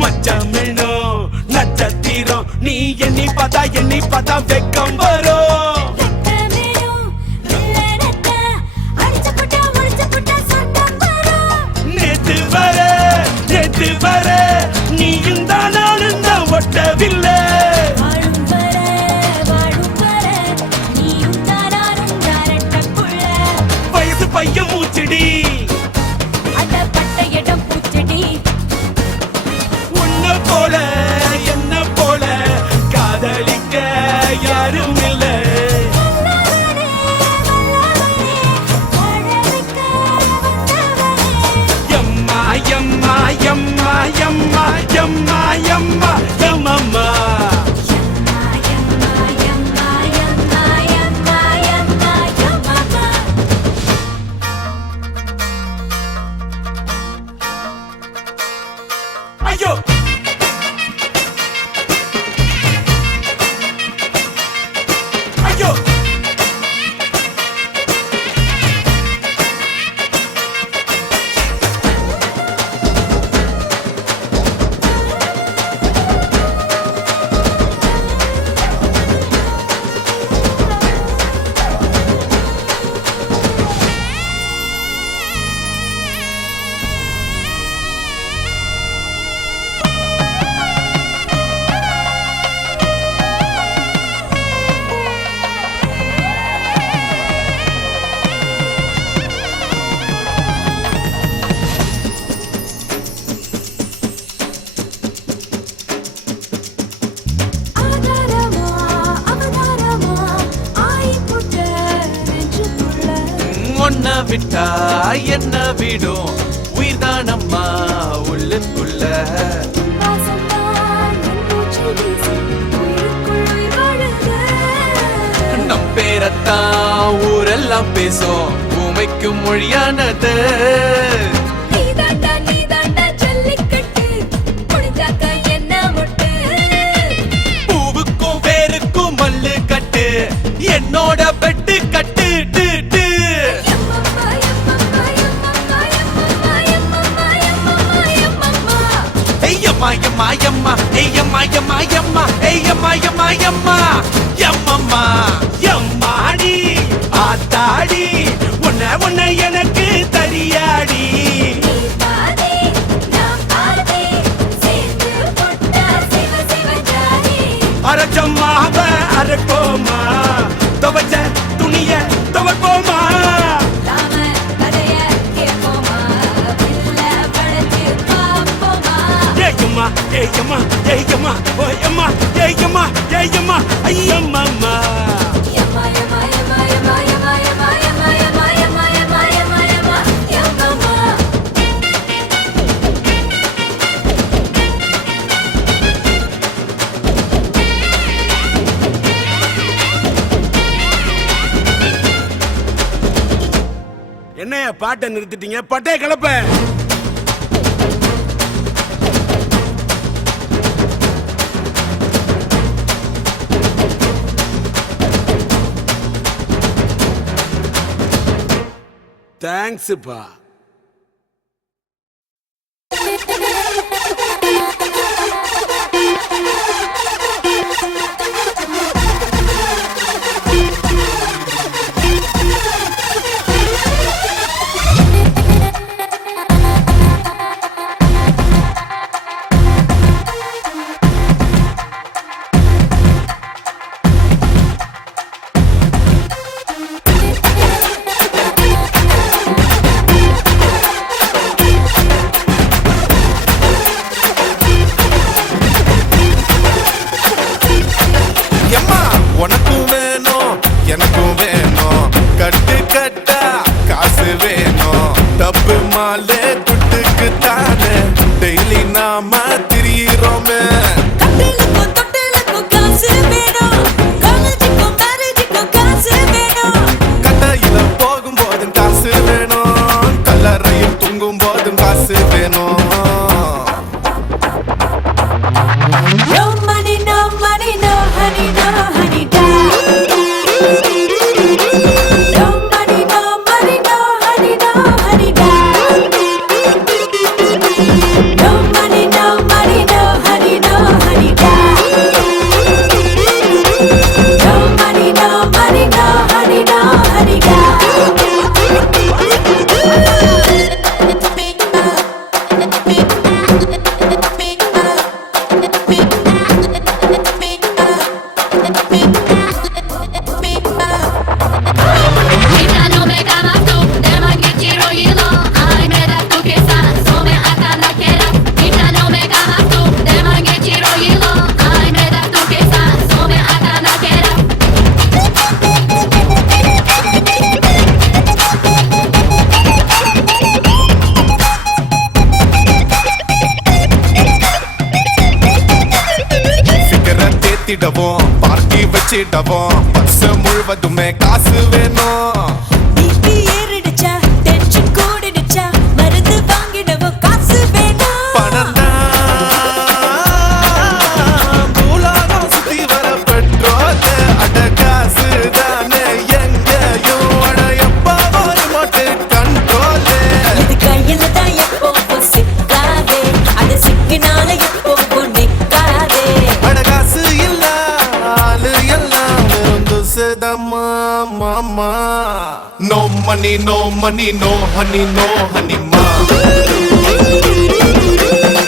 மச்சமிழோ நட்சத்திரம் நீ எண்ணி பார்த்தா வெக்கம் வரும் வெக்கமேடும் வெள்ளரட்ட அடிச்சு புட்டா முடிச்சு புட்டா சொர்க்கம் வரும் நேத்து வர நீயும் தான் நானும் தான் ஒட்டவில்லை வாழும் வர நீயும் தானாரும் தாரட்டக்குள்ள வயசு பையன் மூச்சடி அடப்பட்ட இடம் பூச்செடி உன்ன போல என்ன போல காதலிக்க யாரும் இல்லை வல்லவனே, வாழ வைக்க வந்தவனே எம்மா எம்மா எம்மா எம்மா எம்மா எம்மா எம்மம்மா யம்மா யம்மா யம்மா யம்மா யம்மா யம்மா ஐயோ ஐயோ ஒன்ன விட்டா என்ன விடும் உயிர்தானம்மா உள்ளுக்குள்ள நம் பேரத்தான் ஊரெல்லாம் பேசும் பூமைக்கும் மொழியானது பூவுக்கும் வேருக்கும் மல்லு கட்டு என்னோட பெட்டு கட்டு Yamma, yamma, yamma, hey yamma, yamma, yamma, hey yamma, yamma, yamma, yamma, yammaடி ஆத்தாடி உன்னை எனக்கு தரியாடி அரச்சம்மாவ அரைப்போமா துவச்ச துணிய துவப்போமா Hey yamma, hey yamma, oh yamma, hey yamma, hey yamma, ay yamma, yamma, yamma, yamma, yamma, yamma, yamma, yamma, yamma, yamma, yamma, yamma, yamma, yamma. என்னைய பாட்டை நிறுத்திட்டீங்க பட்டே கலப்ப தேங்க்ஸ்ப்பா party வச்சிடவும் bus முழுவதுமே காசு வேணும் பணம் மூலாகம் சுத்தி வர பெட்ரோல் அட காசு தானே எங்கேயும் அட எப்ப ஒரு மோட்டு கண்ட்ரோல் கையில தான் எப்போ சிக்காதே அது சிக்கினால எப்போ நிக்காதே அடகாசு இல்ல ஆளு எல்லாம் வெறுந்துசுதம்மா மாமா No money, no money, no honey, no honey ma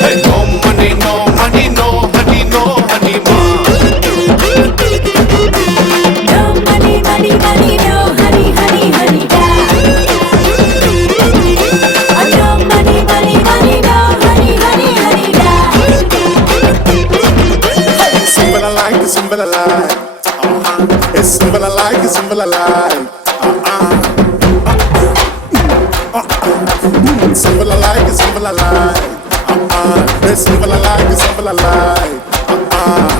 Hey, no money, no money, no honey, no honey ma No money, money, money, no honey, honey, honey da No money, money, money, no honey, honey, honey da Simple I like, simple I like It's simple I like, simple I like Simple I like it, simple I like. It's simple I like it, simple I like.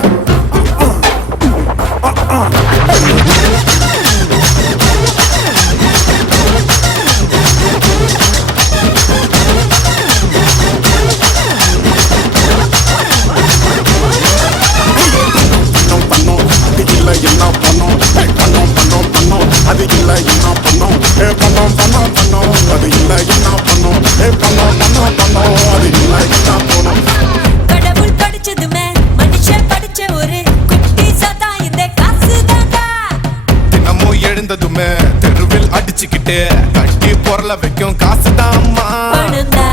அது இல்ல என்ன பண்ணோம் பண்ணோம் பண்ணோம் பண்ணோம் அது இல்ல என்ன பண்ணோம் பண்ணோம் அது இல்ல என்ன போனோம் கடவுள் படிச்சதுமே மனுஷன் படிச்ச ஒரு குட்டி சதா இந்த காசு தாண்டா தினமும் எழுந்ததுமே தெருவில் அடிச்சுக்கிட்டு கட்டி பொருள வைக்கும் காசு தாம்மா பணந்தா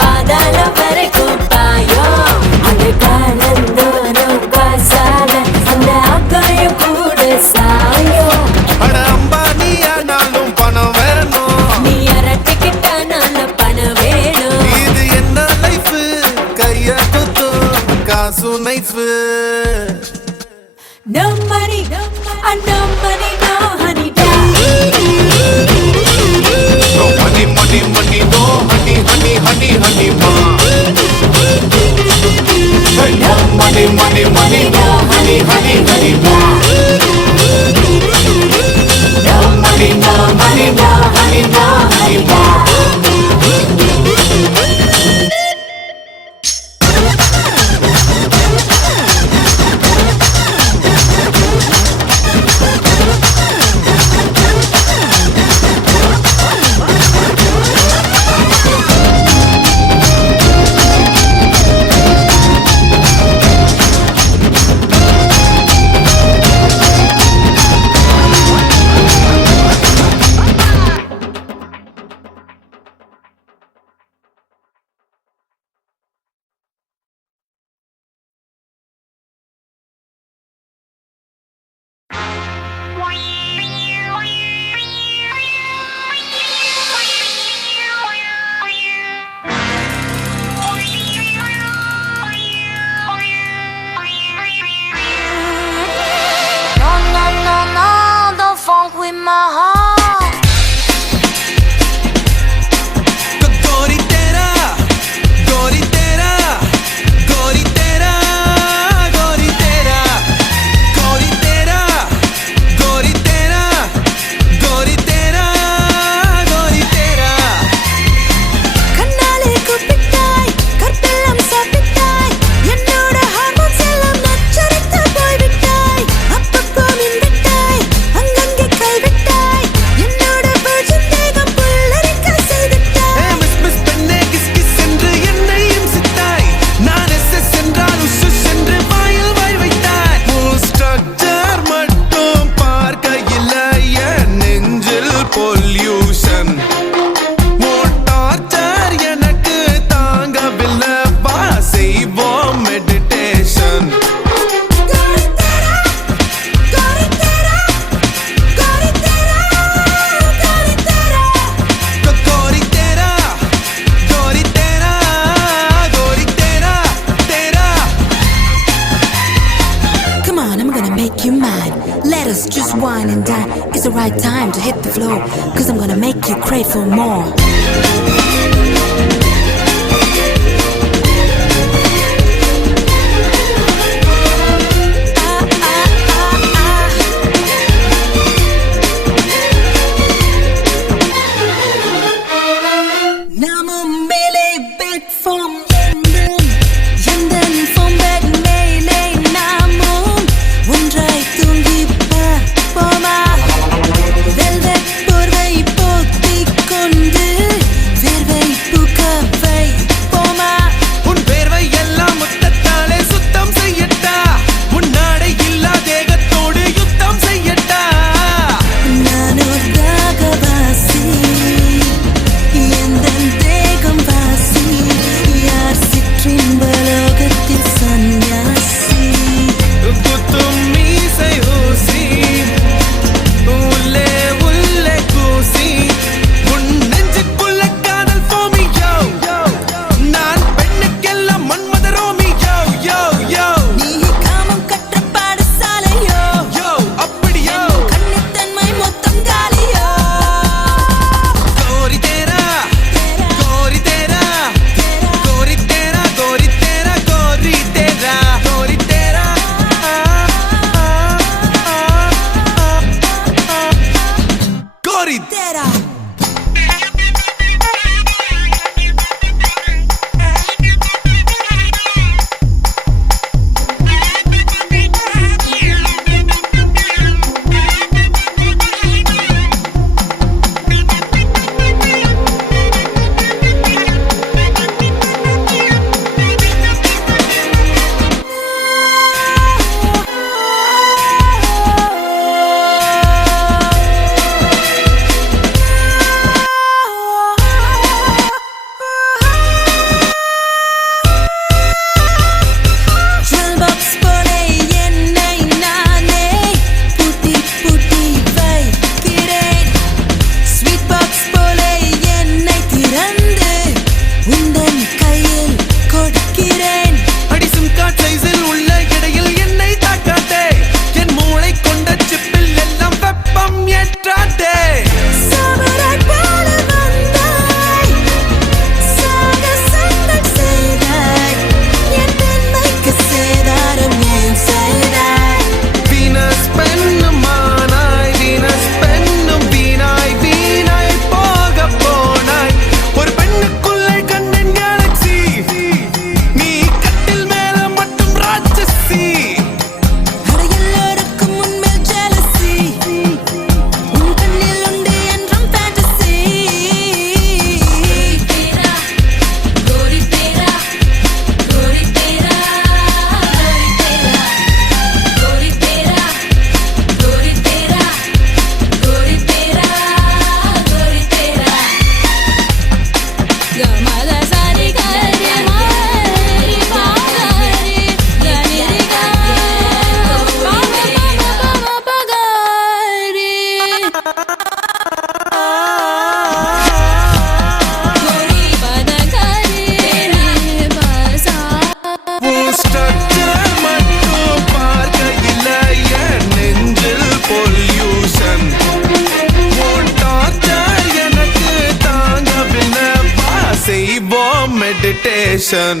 பாதாளம் வரைக்கும் பாயும் அது காலந்தோறும் காசால அந்த ஆகாயம் கூட சாயும் அட அம்பானி ஆனாலும் பணம் வேணும் நீ அரட்டிக்கிட்டானால பணம் வேணும் இது என்ன லைஃப் கைய குத்தும் காசு knife No money, no money, no honey, No money, money, money, no honey, honey, honey, honey, ma. Hey, no money, money, money, no honey, honey, honey, ma. No money, no money, no honey, no honey, ma. right time to hit the floor, 'cause I'm gonna make you crave for more. Velvet porvai potti kondu, உன் கையில் கொடுக்கிறேன். அடிசும் God சைஸில் உள்ள இடையில் என்னை தாக்காதே. என் மூளை கொண்ட சிப்பில் எல்லாம் வெப்பம் ஏற்றாதே. சாமராய் போல வந்தாய், சாகசங்கள் செய்தாய், என் பெண்மைக்கு சேதாரம் ஏன் செய்தாய்? வீனஸ் பெண்ணும் மானாய், வீனஸ் பெண்ணும் வீணாய், வீணாய் போக போனாய். ஒரு பெண்ணுக்குள்ளே கண்ணன் கேலக்ஸி, நீ கட்டில் மேல மட்டும் ராட்சசி. அட எல்லோருக்கும் உன்மேல் jealousy, உன் கண்ணில் உண்டு என்றும் fantasy. கோரி தேரா, கோரி தேரா, கோரி தேரா, கோரி தேரா, கோரி தேரா, கோரி தேரா. கமல சாரி கரி மாரி பாரி கனிரி பகரி கோரி பதகரி பசா. உன் structure மட்டும் பார்க்கையில என் நெஞ்சில் pollution. உன் torture எனக்கு தாங்கவில்லை, வா செய்வோம் meditation.